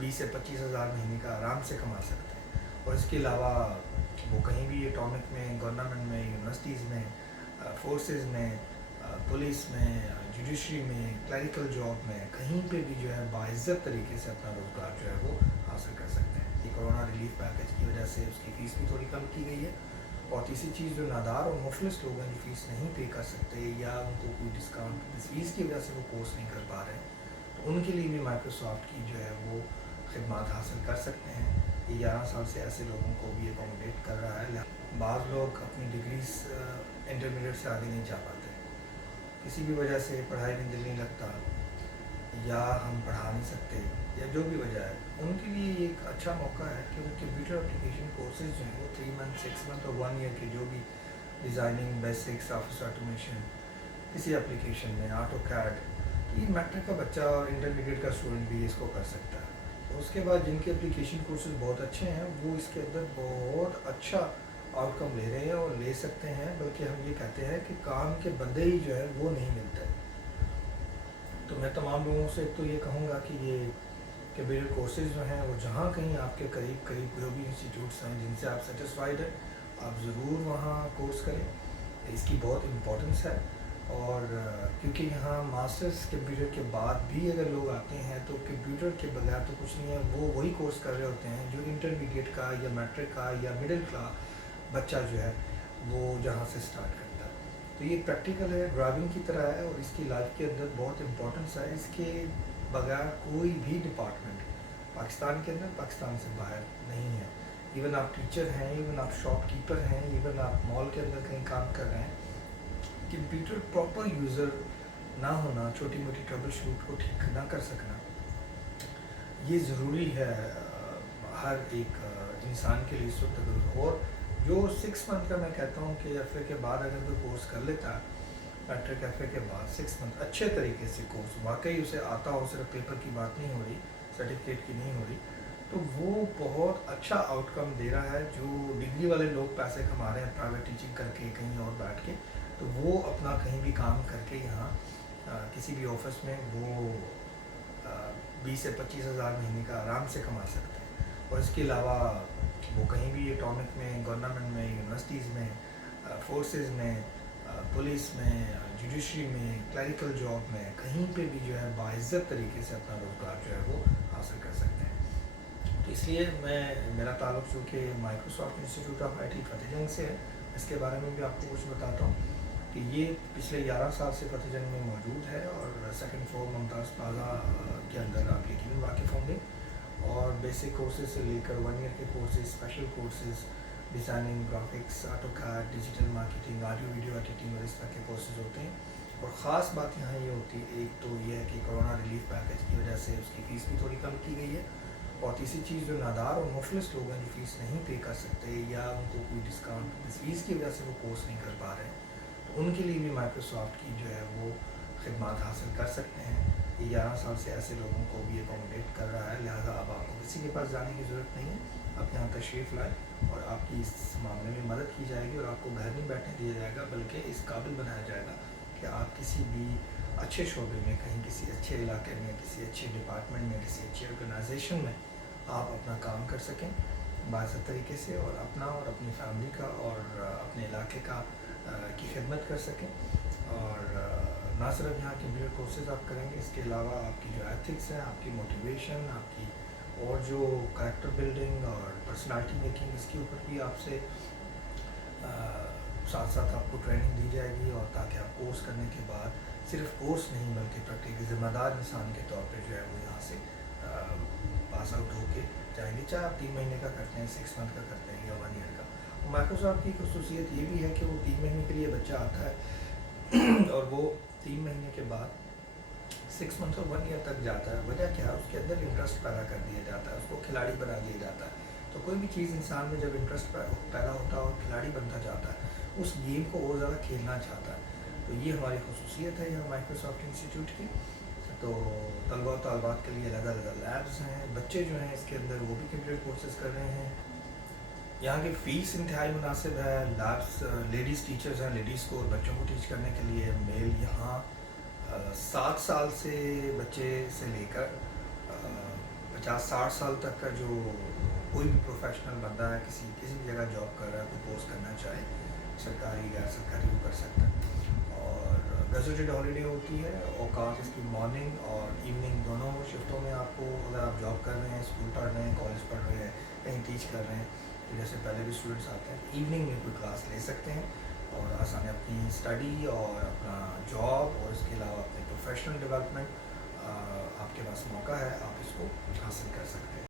20 से 25 हज़ार महीने का आराम से कमा सकते हैं। और इसके अलावा वो कहीं भी एटॉमिक में, गवर्नमेंट में, यूनिवर्सिटीज़ में, फोर्सेस में, पुलिस में, जुडिशरी में, क्लरिकल जॉब में, कहीं पे भी जो है बाइज़्ज़त तरीके से अपना रोज़गार जो है वो हासिल कर सकते हैं। ये कोरोना रिलीफ पैकेज की वजह से उसकी फ़ीस भी थोड़ी कम की गई है। और तीसरी चीज़, जो नादार और मुफलिस लोग हैं जो फ़ीस नहीं पे कर सकते या उनको कोई डिस्काउंट इस फ़ीस की वजह से वो कोर्स नहीं कर पा रहे, तो उनके लिए भी माइक्रोसॉफ्ट की जो है वो खिदमत हासिल कर सकते हैं। ये 11 साल से ऐसे लोगों को भी एकोमोडेट कर रहा है। बाज़ लोग अपनी डिग्रीज इंटरमीडिएट से आगे नहीं जा पाते, किसी भी वजह से पढ़ाई में दिल नहीं लगता या हम पढ़ा नहीं सकते या जो भी वजह है, उनके लिए ये एक अच्छा मौका है कि वो कंप्यूटर एप्लीकेशन कोर्सेज जो हैं वो 3 मंथ, 6 मंथ और 1 ईयर के जो भी डिज़ाइनिंग बेसिक्स, ऑफिस ऑटोमेशन, किसी एप्लीकेशन में ऑटो कैड, ये मैट्रिक का बच्चा और इंटरमीडिएट का स्टूडेंट भी इसको कर सकता है। तो उसके बाद जिनके एप्लीकेशन कोर्सेज बहुत अच्छे हैं वो इसके अंदर बहुत अच्छा आउटकम ले रहे हैं और ले सकते हैं, बल्कि हम ये कहते हैं कि काम के बंदे ही जो है वो नहीं मिलते। तो मैं तमाम लोगों से तो ये कहूँगा कि ये कंप्यूटर कोर्सेज जो हैं वो जहाँ कहीं आपके करीब करीब जो भी इंस्टीट्यूट्स हैं जिनसे आप सेटिस्फाइड हैं, आप ज़रूर वहाँ कोर्स करें। इसकी बहुत इम्पोर्टेंस है। और क्योंकि यहाँ मास्टर्स कंप्यूटर के बाद भी अगर लोग आते हैं तो कंप्यूटर के बगैर तो कुछ नहीं है, वो वही कोर्स कर रहे होते हैं जो इंटरमीडिएट का या मैट्रिक का या मिडिल क्लास बच्चा जो है वो जहाँ से स्टार्ट करता है। तो ये प्रैक्टिकल है, ड्राइविंग की तरह है और इसकी लाइफ के अंदर बहुत इम्पोर्टेंस है। इसके बगैर कोई भी डिपार्टमेंट पाकिस्तान के अंदर, पाकिस्तान से बाहर नहीं है। इवन आप टीचर हैं, इवन आप शॉपकीपर हैं, इवन आप मॉल के अंदर कहीं काम कर रहे हैं, कंप्यूटर प्रॉपर यूज़र ना होना, छोटी मोटी ट्रबल शूट को ठीक ना कर सकना, ये ज़रूरी है हर एक इंसान के लिए इस वक्त अगर। और जो 6 मंथ का मैं कहता हूँ कि एफ ए के बाद अगर कोई कोर्स कर लेता है, मैट्रिक एफ ए के बाद 6 मंथ अच्छे तरीके से कोर्स वाकई उसे आता हो, सिर्फ पेपर की बात नहीं हो रही, सर्टिफिकेट की नहीं हो रही, तो वो बहुत अच्छा आउटकम दे रहा है। जो डिग्री वाले लोग पैसे कमा रहे हैं प्राइवेट टीचिंग करके कहीं और बैठ के, तो वो अपना कहीं भी काम करके यहाँ किसी भी ऑफिस में वो 20 से 25 हज़ार महीने का आराम से कमा सकते हैं। और इसके अलावा वो कहीं भी एटॉमिक में, गवर्नमेंट में, यूनिवर्सिटीज़ में, फोर्सेस में, पुलिस में, जुडिशरी में, क्लरिकल जॉब में, कहीं पे भी जो है बाइज़्ज़त तरीके से अपना रोज़गार जो है वो हासिल कर सकते हैं। तो इसलिए मेरा ताल्लुक़ चूँकि Microsoft institute of IT Fateh Jang से है, इसके बारे में भी आपको कुछ बताता हूँ कि ये पिछले 11 साल से फतेहजंग में मौजूद है और सेकंड फ्लोर मुमताज़ प्लाजा के अंदर आप यकीन वाकिफ़ होंगे। और बेसिक कोर्सेज से लेकर 1 ईयर के courses, special courses, designing, graphics, AutoCAD, digital marketing, audio video editing और इस तरह के कोर्सेज होते हैं। और ख़ास बात यहाँ ये होती है, एक तो ये है कि कोरोना रिलीफ पैकेज की वजह से उसकी फ़ीस भी थोड़ी कम की गई है। और तीसरी चीज़, जो नादार और मुफलिस लोग हैं जो फ़ीस नहीं पे कर सकते या उनको कोई डिस्काउंट इस फ़ीस की वजह से वो कोर्स नहीं कर पा रहे, तो उनके लिए भी माइक्रोसॉफ्ट की जो है वो खिदमत हासिल कर सकते हैं। ये 11 साल से ऐसे लोगों को भी एकोमोडेट कर रहा है, लिहाजा अब आपको किसी के पास जाने की ज़रूरत नहीं है। आप यहाँ तशरीफ़ लाएँ और आपकी इस मामले में मदद की जाएगी और आपको घर नहीं बैठने दिया जाएगा, बल्कि इस काबिल बनाया जाएगा कि आप किसी भी अच्छे शोबे में, कहीं किसी अच्छे इलाके में, किसी अच्छे डिपार्टमेंट में, किसी अच्छी ऑर्गेनाइजेशन में आप अपना काम कर सकें बाइज़्ज़त तरीके से और अपना और अपनी फैमिली का और अपने इलाके का की खिदमत कर सकें। और ना सिर्फ यहाँ कंप्यूटर कोर्सेज आप करेंगे, इसके अलावा आपकी जो एथिक्स है, आपकी मोटिवेशन, आपकी और जो कैरेक्टर बिल्डिंग और पर्सनालिटी मेकिंग, इसके ऊपर भी आपसे साथ साथ आपको ट्रेनिंग दी जाएगी। और ताकि आप कोर्स करने के बाद सिर्फ कोर्स नहीं बल्कि प्रैक्टिकली ज़िम्मेदार इंसान के तौर पे जो है वो यहाँ से पास आउट होके जाएंगे, चाहे आप 3 महीने का करते हैं, 6 मंथ का करते हैं या 1 ईयर का। माइक्रोसॉफ्ट की खसूसियत ये भी है कि वो 3 महीने के लिए बच्चा आता है और वो 3 महीने के बाद 6 मंथ और 1 ईयर तक जाता है। वजह क्या है, उसके अंदर इंटरेस्ट पैदा कर दिया जाता है, उसको खिलाड़ी बना दिया जाता है। तो कोई भी चीज़ इंसान में जब इंटरेस्ट पैदा होता है और खिलाड़ी बनता जाता है, उस गेम को और ज़्यादा खेलना चाहता है। तो ये हमारी खसूसियत है यहाँ माइक्रोसॉफ्ट इंस्टीट्यूट की। तो तलबा और तालबात के लिए अलग अलग लैब्स हैं, बच्चे जो हैं इसके अंदर वो भी कंप्यूटर कोर्सेज कर रहे हैं। यहाँ की फ़ीस इंतहाई मुनासिब है। लैब्स लेडीज़ टीचर्स हैं, लेडीज़ को और बच्चों को टीच करने के लिए। मेल यहाँ 7 साल से बच्चे से लेकर 50-60 साल तक का जो कोई भी प्रोफेशनल बंदा है, किसी किसी भी जगह जॉब कर रहा है, कोई पोस्ट करना चाहे, सरकारी गैर सरकारी वो कर सकता है। और गजटेड हॉलीडे होती है, औकात इसकी मॉर्निंग और इवनिंग दोनों शिफ्टों में आपको, अगर आप जॉब कर रहे हैं, स्कूल पढ़ रहे हैं, कॉलेज पढ़ रहे हैं, कहीं टीच कर रहे हैं, तो जैसे पहले भी स्टूडेंट्स आते हैं, इवनिंग में कोई क्लास ले सकते हैं और आसानी अपनी स्टडी और अपना जॉब और इसके अलावा अपने प्रोफेशनल डेवलपमेंट, आपके पास मौका है, आप इसको हासिल कर सकते हैं।